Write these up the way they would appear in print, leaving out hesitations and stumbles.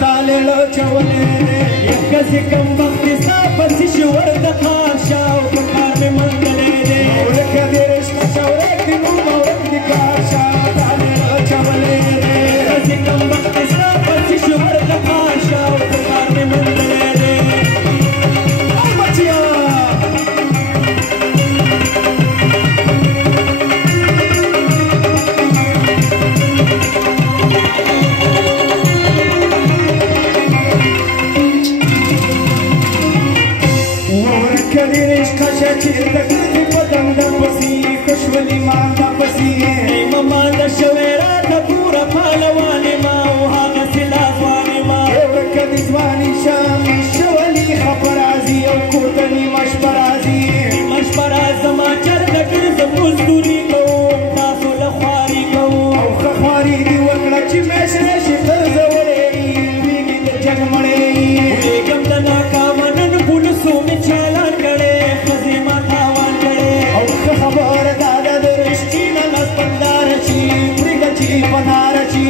ताले लो चवले एक से कम वक्त सा बस शिवर दखार शाव ककार में मंगले दे और कदे रिश्ता चवरे दिनु मौरक दिकार शाव ताले लो चवले एक से कम वक्त सा बस शिवर दखार शाव ककार में मंगले दे ओ बचिया खुशवली मांदा पसीए ममा द शवेरा द पूरा पालवानी माओ हाग सिलावानी माओ कदिसवानी शाम शवली खबराजी और कुर्तनी मशबराजी मशबराज समाचार नगर द मजदूरी को तासो लखारी को और खखारी दी वकड़ा चिमेश शितर जवरे बीगी द जगमणे बेगम तना कामनन पुलिसो में चालान करे खजीमा थावान करे और खबर बनारची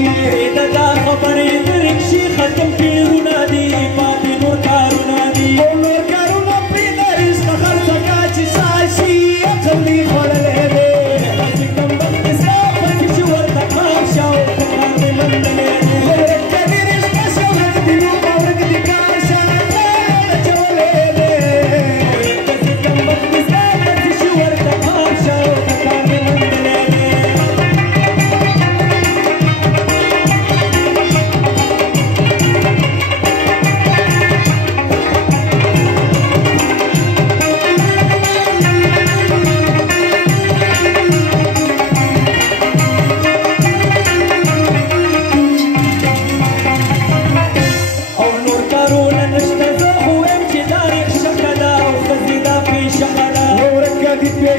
दादा खबर रिक्शी खत्म की रुनादी बाती नूर कारुनादी ओ नूर कारुना प्रिदरिस खल सकाची साशी अखली खोलले दे कम वक्त सा पंचवर तखार शाव तखार में मंदले दे कदिरिस कशवत दिनु मौरक दिकार शाव चवले दे कम वक्त सा पंचवर तखार शाव तखार में मंदले दे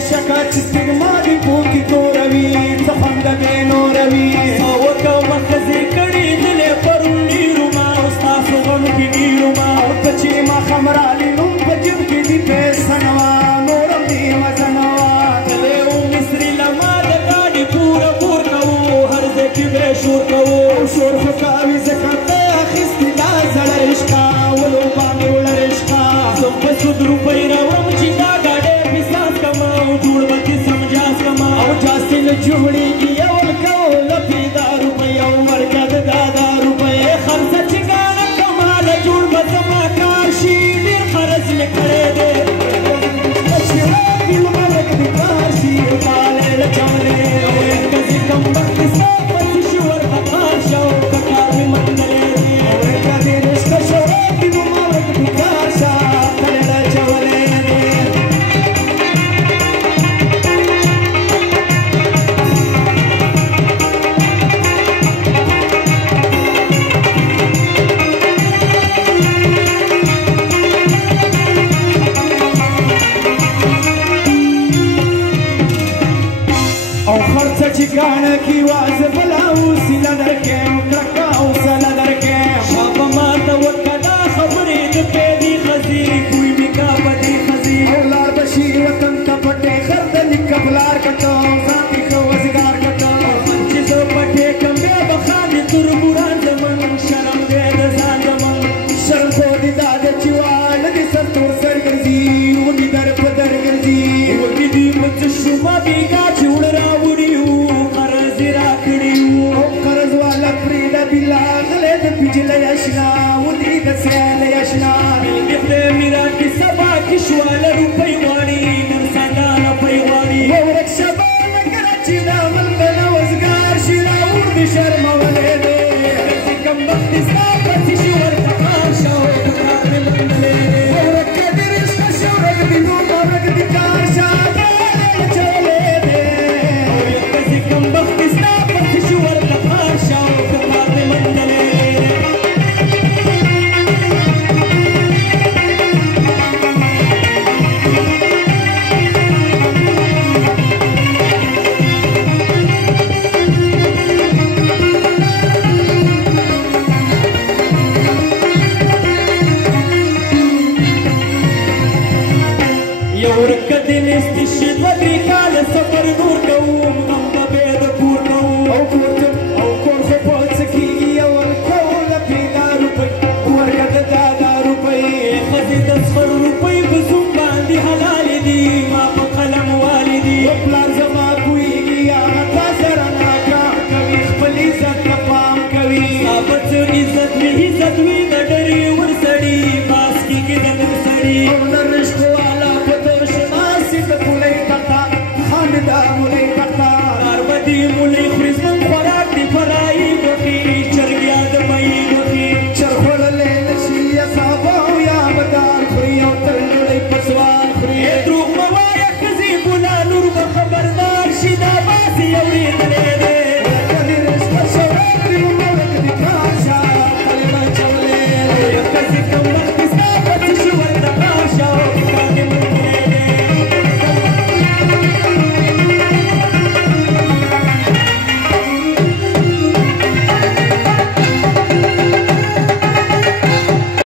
شكات استغمادي بوكي توربي تفند بينو ربي سوكا مخزي كري دلي پروني روما استاسو غم کی نیروما پچی ما خمرالي نوم پجب کی دی پیسنوا نورم دی مزنوا تلے او مصری لما دگاڑی پورا پور کو ہر دے کی بے شور کو شور خکاوی زکتے اخستی دا زړ عشقا ولو باندې ول عشقا سم پسود روپی راوم چې دا گاڑے پساس کما جوړ بکی سمجھاس کما او جاسل جوړی یو کو لپی دا روپی او مرکد دا روپی خرڅ چګان کمال جوړ بزما کاشي ډیر خرڅ نکړې دے شیرا دل مرک دی کاشي پالې لچملې کزي کم وخت سا پس شور بخار شو ککار می منلې دے کدي رشتہ شو دل مرک دی کاشا کړه لچملې ठिकाना की वाज बलाऊ सिला दरके उकरकाऊ सला दरके शाप माता वकदा खबरी दे दी खजी कोई भी का बदी खजी औलाद बशी वतन तपटे खरदल कबलार कटो साथी को वजगार कटो मंची तो पटे कमे बखानी तुरबुरान जमन शर्म दे दसान जमन शर्म को दी दाद चिवाल दी सतुर सर गर्जी उनी दर पदर गर्जी उनी दी मुझ शुमा बीगा चूड़ रावड़ी पिछले यशना उदी दसेल यशना मिलते मेरा की सबा की श्वाल रुपई वाणी नरसंगान पैवाणी वो रक्षाबान कराची दामन नवजगार शिरा उर्द शर्म वले दे कम वक्त सा पतिश्वर तखार शाव तखार में मंगले वो रखे दिरिश का शौरक दिनु मौरक दिकार शाव चले दे कम वक्त सा पतिश्वर तखार शाव तखार में मंगले يورك دين استشهد ودري كان سفر نور كوم